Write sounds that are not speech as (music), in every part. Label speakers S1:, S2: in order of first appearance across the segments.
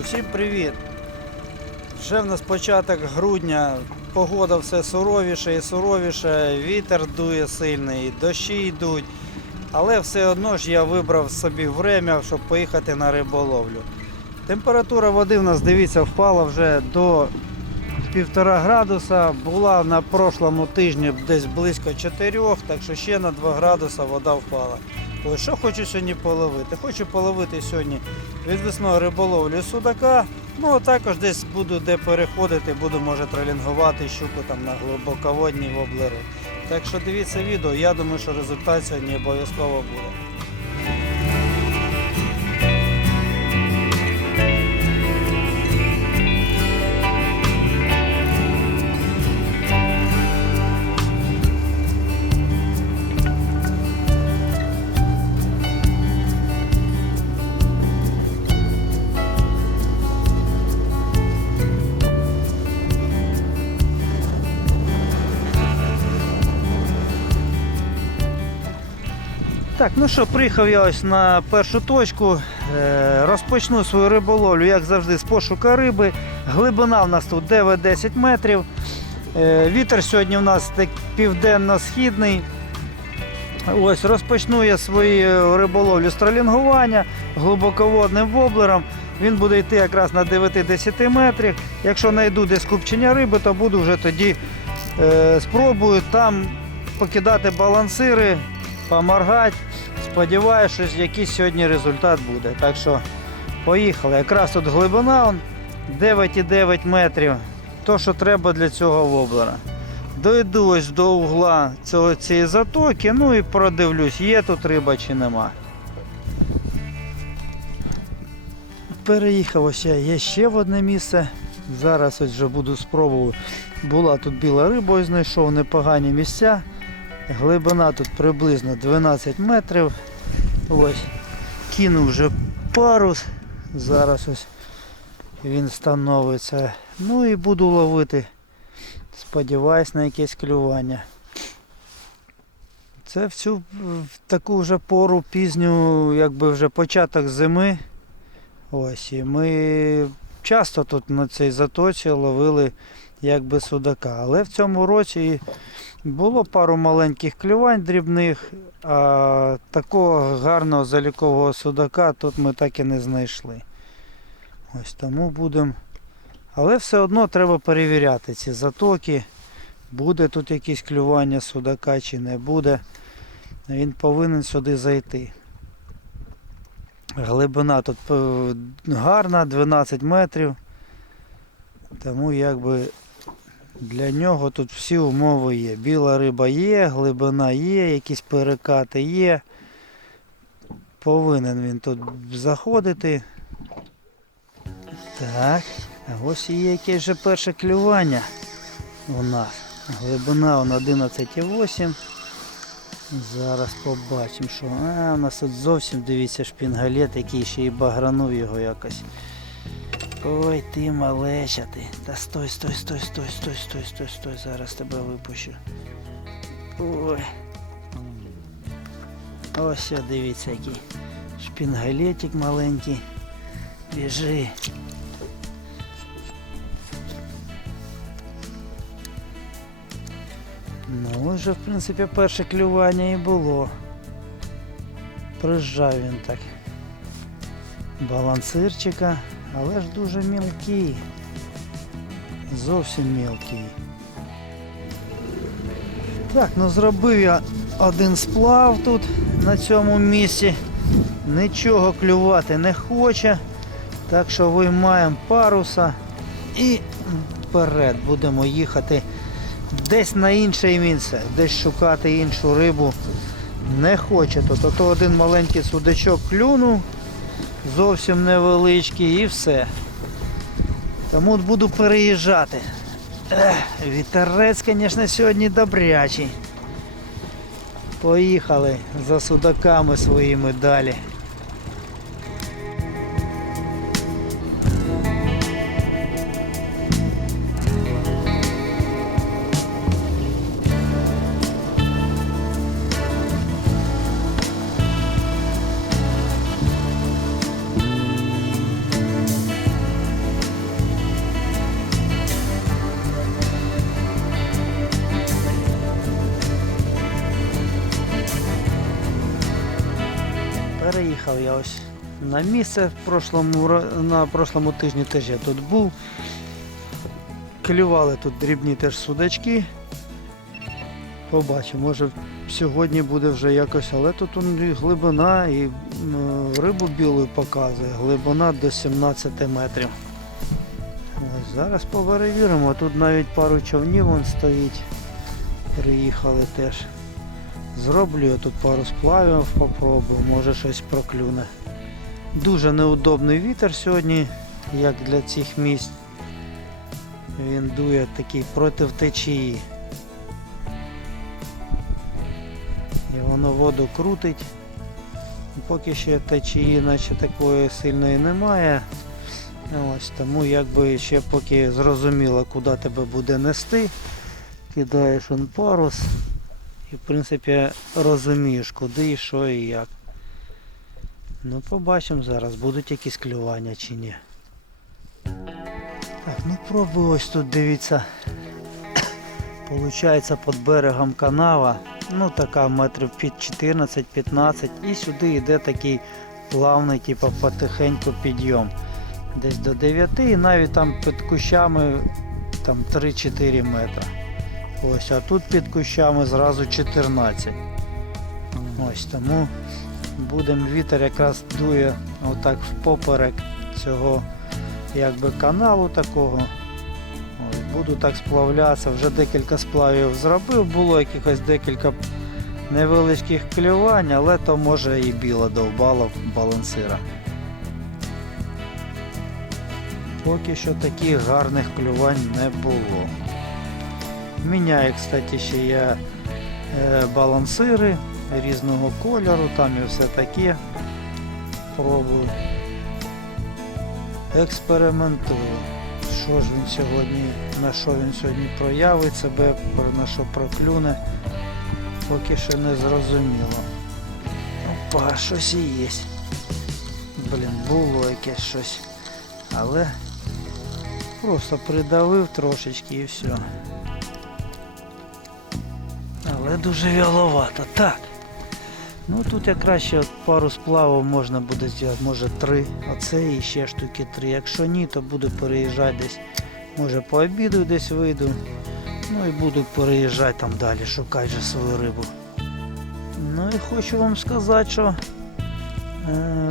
S1: Усім привіт! Вже в нас початок грудня, погода все суровіше і суровіше, вітер дує сильний, дощі йдуть. Але все одно ж я вибрав собі время, щоб поїхати на риболовлю. Температура води в нас, дивіться, впала вже до півтора градуса. Була на прошлому тижні десь близько 4, так що ще на 2 градуса вода впала. Ось що хочу сьогодні половити? Хочу половити сьогодні відвісного риболовлі судака. Ну а також десь буду де переходити, буду може тролінгувати щуку там на глибоководні воблери. Так що дивіться відео, я думаю, що результат сьогодні обов'язково буде. Так, ну що, приїхав я ось на першу точку. Е, Розпочну свою риболовлю, як завжди, з пошука риби. Глибина в нас тут 9-10 метрів. Е, Вітер сьогодні в нас південно-східний. Ось розпочну я свою риболовлю з тролінгування глибоководним воблером. Він буде йти якраз на 9-10 метрів. Якщо знайду десь купчення риби, то буду вже тоді е, спробую там покидати балансири, поморгати. Сподіваюся, що якийсь сьогодні результат буде. Так що поїхали. Якраз тут глибина 9,9 метрів. То, що треба для цього воблера. Дойду до угла цього, цієї затоки, ну і продивлюсь, є тут риба чи нема. Переїхав ось я є ще в одне місце. Зараз ось вже буду спробувати. Була тут біла риба, знайшов непогані місця. Глибина тут приблизно 12 метрів. Ось. Кинув вже парус. Зараз ось він становиться. Ну і буду ловити. Сподіваюсь на якесь клювання. Це в цю в таку вже пору пізню, якби вже початок зими. Ось і ми часто тут на цій затоці ловили якби судака. Але в цьому році було пару маленьких клювань дрібних, а такого гарного залікового судака тут ми так і не знайшли. Ось тому будемо. Але все одно треба перевіряти ці затоки. Буде тут якесь клювання судака чи не буде. Він повинен сюди зайти. Глибина тут е, гарна, 12 метрів. Тому якби для нього тут всі умови є. Біла риба є, глибина є, якісь перекати є. Повинен він тут заходити. Так, ось є якесь вже перше клювання у нас. Глибина он 11,8. Зараз побачимо, що. А, у нас тут зовсім дивіться шпінгалет, який ще і багранув його якось. Ой ти малеча ти. Та стой, стой, стой, стой, стой, стой, стой, стой. Зараз тебе випущу. Ой. Ось дивіться який. Шпінгалетик маленький. Біжи. Ну, ось же, в принципі, перше клювання і було. Прижав він так. Балансирчика, але ж дуже мілкий. Зовсім мілкий. Так, ну зробив я один сплав тут на цьому місці. Нічого клювати не хоче. Так що виймаємо паруса і вперед будемо їхати десь на інше місце, десь шукати іншу рибу не хоче тут. Ото один маленький судачок клюнув, зовсім невеличкий і все. Тому буду переїжджати. Ех, вітерець, звісно, сьогодні добрячий. Поїхали за судаками своїми далі. Переїхав я ось на місце в прошлому, на прошлому тижні теж я тут був. Клювали тут дрібні теж судачки. Побачимо, може сьогодні буде вже якось, але тут глибина і рибу білу показує. Глибина до 17 метрів. Ось зараз перевіримо. Тут навіть пару човнів вон стоїть. Приїхали теж. Зроблю я тут пару сплавів, попробую, може щось проклюне. Дуже неудобний вітер сьогодні, як для цих місць. Він дує такий проти течії. І воно воду крутить. Поки ще течії наче такої сильної немає. Ось тому якби ще поки зрозуміло, куди тебе буде нести. Кидаєш он парус і в принципі розумієш куди і що і як. Ну побачимо зараз, будуть якісь клювання чи ні. Так, ну пробую ось тут дивіться. (coughs) Получається під берегом канава. Ну така метрів під 14-15 і сюди йде такий плавний, типу потихеньку підйом. Десь до 9 і навіть там під кущами там 3-4 метри. Ось, а тут під кущами зразу 14. Ось тому будемо вітер якраз дує отак впоперек цього якби каналу такого. Ось, буду так сплавлятися. Вже декілька сплавів зробив, було якихось декілька невеличких клювань, але то може і біло довбало балансира. Поки що таких гарних клювань не було. Міняю, кстати, ще я е, балансири різного кольору, там і все таке. Пробую. Експериментую. Що ж він сьогодні, на що він сьогодні проявить себе, на що проклюне, поки що не зрозуміло. Опа, щось і є. Блін, було якесь щось. Але просто придавив трошечки і все. Дуже вяловато. Так. Ну тут якраз ще от пару сплавів можна буде зробити, може три, оце і ще штуки три. Якщо ні, то буду переїжджати десь. Може по обіду десь вийду. Ну і буду переїжджати там далі, шукати вже свою рибу. Ну і хочу вам сказати, що е,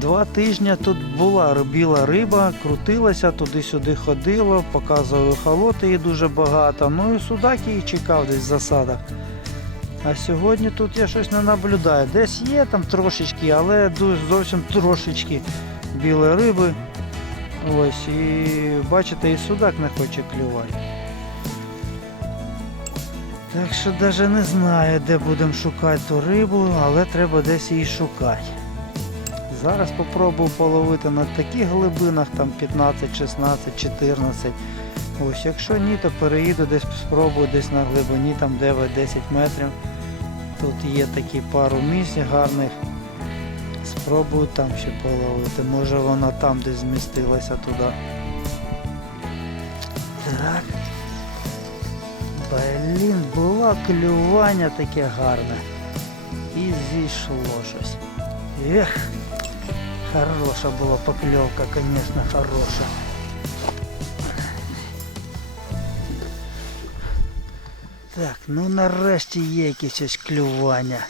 S1: два тижні тут була ри- біла риба, крутилася, туди-сюди ходила, показував холоти її дуже багато. Ну і судак її чекав десь в засадах. А сьогодні тут я щось не наблюдаю. Десь є там трошечки, але зовсім трошечки білої риби. Ось, і бачите, і судак не хоче клювати. Так що навіть не знаю, де будемо шукати ту рибу, але треба десь її шукати. Зараз попробую половити на таких глибинах, там 15, 16, 14. Ось, якщо ні, то переїду десь спробую десь на глибині, там 9-10 метрів. Тут є такі пару місць гарних. Спробую там ще половити. Може вона там десь змістилася туди. Так. Блін, було клювання таке гарне. І зійшло щось. Ех, хороша була покльовка, звісно, хороша. Так, ну нарешті є якесь ось клювання.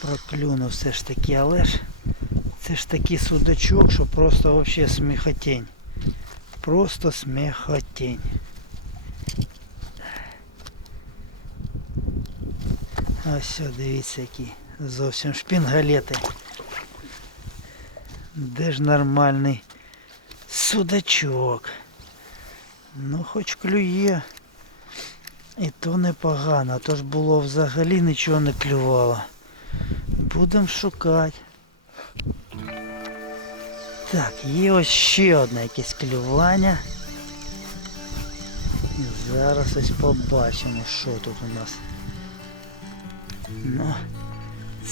S1: Проклюнув все ж таки, але ж це ж такий судачок, що просто вообще сміхотень. Просто сміхотень. Ось все, дивіться які. Зовсім шпінгалети. Де ж нормальний судачок? Ну, хоч клює. І то непогано, то ж було взагалі нічого не клювало. Будемо шукати. Так, є ось ще одне якесь клювання. І Зараз ось побачимо, що тут у нас. Ну,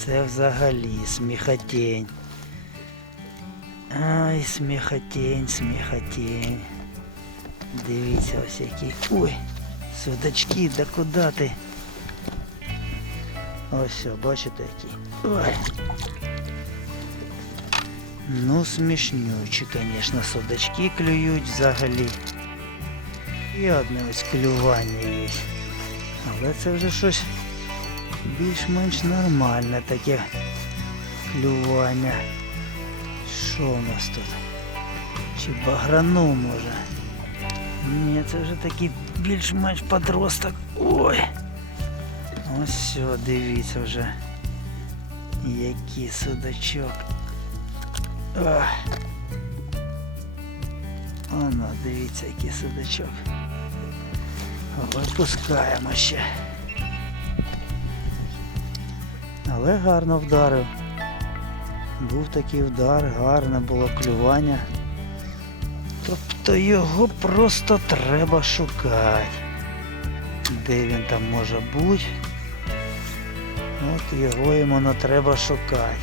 S1: це взагалі сміхотень. Ай, сміхотень, сміхотень. Дивіться ось які. Ой, судачки, да куди ти? Ось, все, бачите який. Ой. Ну, смішнючі, звісно, судачки клюють взагалі. І одне ось клювання є. Але це вже щось більш-менш нормальне таке клювання. Що у нас тут? Чи баграну може? Ні, це вже такий більш-менш подросток. Ой. Ось все, дивіться вже. Який судачок. Ах. Оно, дивіться, який судачок. Випускаємо ще. Але гарно вдарив. Був такий удар, гарне було клювання. Тобто його просто треба шукати. Де він там може бути? От його йому треба шукати.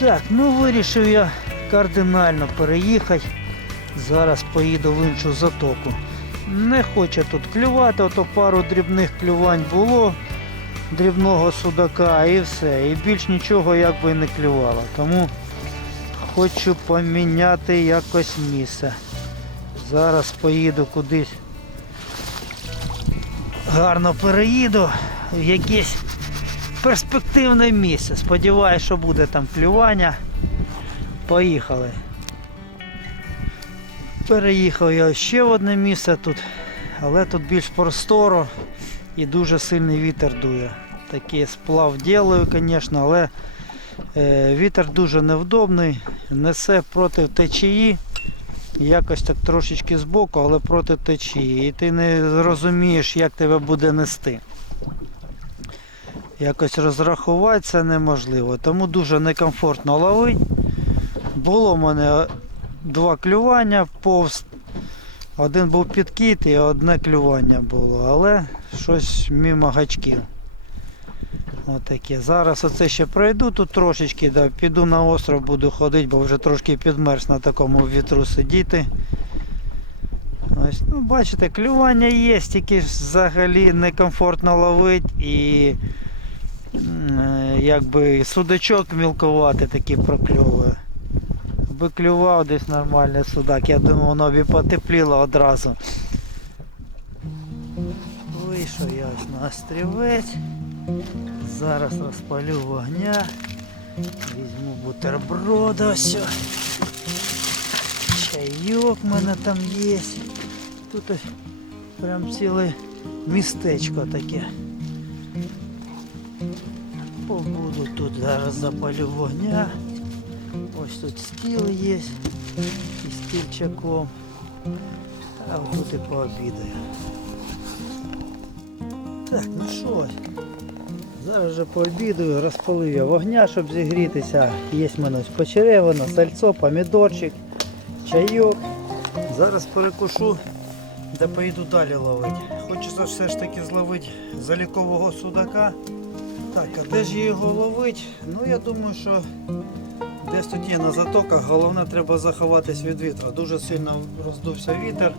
S1: Так, ну вирішив я кардинально переїхати. Зараз поїду в іншу затоку. Не хоче тут клювати, ото пару дрібних клювань було, дрібного судака і все. І більш нічого якби не клювало. Тому хочу поміняти якось місце. Зараз поїду кудись. Гарно переїду в якесь перспективне місце. Сподіваюсь, що буде там клювання. Поїхали. Переїхав я ще в одне місце тут, але тут більш просторо і дуже сильний вітер дує. Такий сплав ділаю, звісно, але е, вітер дуже невдобний, несе проти течії. Якось так трошечки збоку, але проти течії. І ти не розумієш, як тебе буде нести. Якось розрахувати це неможливо, тому дуже некомфортно ловити. Було в мене два клювання повз. Один був підкіт і одне клювання було, але щось мимо гачків. Отаке. Зараз оце ще пройду тут трошечки, да, піду на остров, буду ходити, бо вже трошки підмерз на такому вітру сидіти. Ось, ну, бачите, клювання є, тільки взагалі некомфортно ловити і е, якби судачок мілкувати такий прокльовує. Би клював десь нормальний судак, я думаю, воно б і потепліло одразу. Вийшов я ось на острівець. Зараз розпалю вогня. Візьму бутерброд ось. Чайок в мене там є. Тут ось прям ціле містечко таке. Побуду тут зараз запалю вогня. Ось тут стіл є. І стільчаком. А тут і пообідаю. Так, ну що, зараз вже пообідаю, розпалив я вогня, щоб зігрітися. Є в мене ось сальцо, помідорчик, чайок. Зараз перекушу, де поїду далі ловити. Хочеться все ж таки зловити залікового судака. Так, а де ж його ловити? Ну я думаю, що десь тут є на затоках, головне треба заховатись від вітру. Дуже сильно роздувся вітер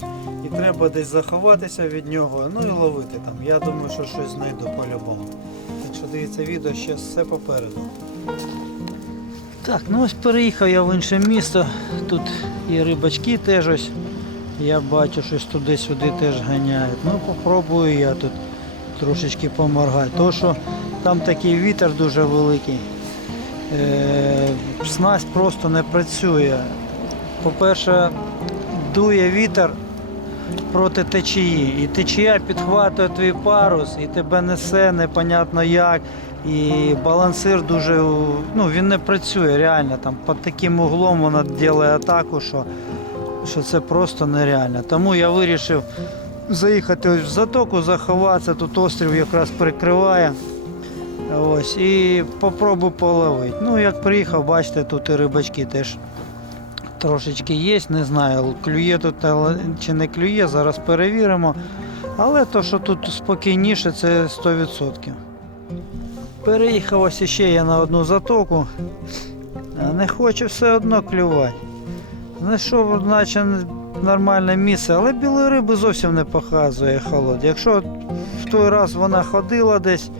S1: і треба десь заховатися від нього, ну і ловити там. Я думаю, що щось знайду по-любому. Так що дивіться відео, ще все попереду. Так, ну ось переїхав я в інше місто. Тут і рибачки теж ось. Я бачу, щось туди-сюди теж ганяють. Ну попробую я тут трошечки поморгати. То що там такий вітер дуже великий. Е, снасть просто не працює. По-перше, дує вітер проти течії. І течія підхватує твій парус і тебе несе непонятно як. І балансир дуже ну, він не працює реально. Там під таким углом вона робить атаку, що, що це просто нереально. Тому я вирішив заїхати ось в затоку, заховатися. Тут острів якраз прикриває. Ось, і попробую половити. Ну, як приїхав, бачите, тут і рибачки теж трошечки є. Не знаю, клює тут чи не клює, зараз перевіримо. Але то, що тут спокійніше, це 100%. Переїхав ось ще я на одну затоку. Не хочу все одно клювати. Знайшов, наче нормальне місце, але білої риби зовсім не показує холод. Якщо в той раз вона ходила десь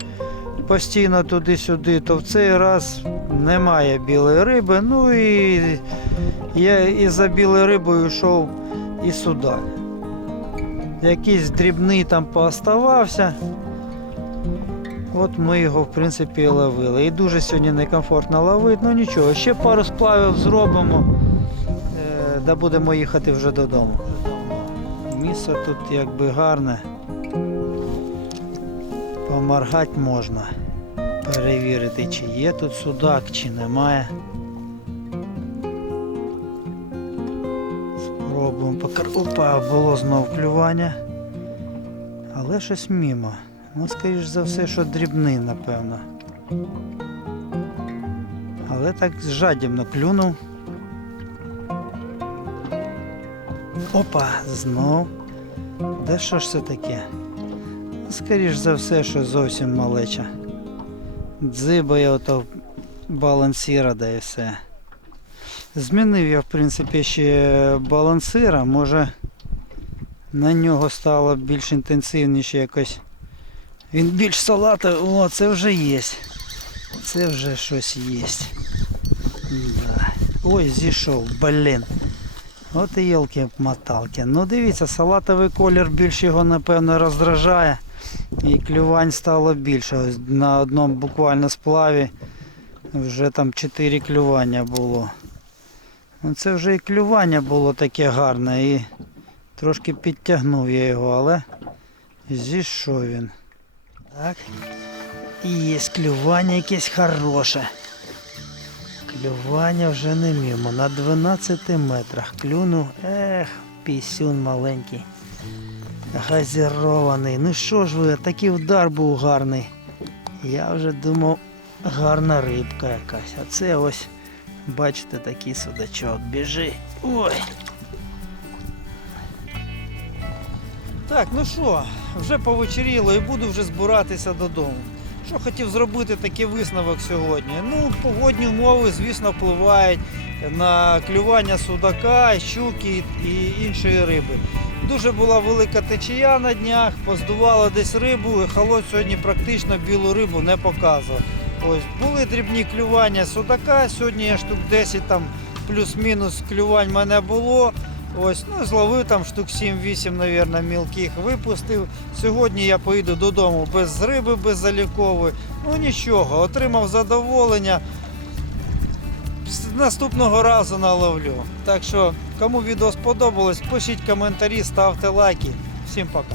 S1: постійно туди-сюди, то в цей раз немає білої риби. Ну і я із за білої риби йшов і судак. Якийсь дрібний там пооставався. От ми його, в принципі, і ловили. І дуже сьогодні некомфортно ловити, ну нічого, ще пару сплавів зробимо, е, да будемо їхати вже додому. Місце тут якби гарне. Поморгати можна. Перевірити, чи є тут судак, чи немає. Спробуємо покр... Опа, було знов клювання. Але щось мімо. Ну, скоріш за все, що дрібний, напевно. Але так жадібно клюнув. Опа, знов. Де що ж це таке? Скоріш за все, що зовсім малеча. Дзибає ото балансіра, да і все. Змінив я, в принципі, ще балансира, може на нього стало більш інтенсивніше якось. Він більш салатовий, о, це вже є. Це вже щось є. Да. Ой, зійшов, блін. От і йолки-моталки. Ну дивіться, салатовий колір більш його, напевно, роздражає. І клювань стало більше. На одному буквально сплаві вже там 4 клювання було. Ну це вже і клювання було таке гарне і трошки підтягнув я його, але зійшов він. Так. І є клювання якесь хороше. Клювання вже не мимо. На 12 метрах клюнув. Ех, пісюн маленький. Газірований. Ну що ж ви, такий удар був гарний. Я вже думав, гарна рибка якась. А це ось, бачите, такий судачок. Біжи. Ой. Так, ну що, вже повечеріло і буду вже збиратися додому. Що хотів зробити такий висновок сьогодні? Ну, погодні умови, звісно, впливають на клювання судака, щуки і іншої риби. Дуже була велика течія на днях, поздувало десь рибу, і холод сьогодні практично білу рибу не показував. Ось були дрібні клювання судака. Сьогодні я штук 10 там плюс-мінус клювань мене було. Ось, ну зловив там штук 7-8, мабуть, мілких випустив. Сьогодні я поїду додому без риби, без залікової. Ну нічого, отримав задоволення. З Наступного разу наловлю. Так що, кому відео сподобалось, пишіть коментарі, ставте лайки. Всім пока.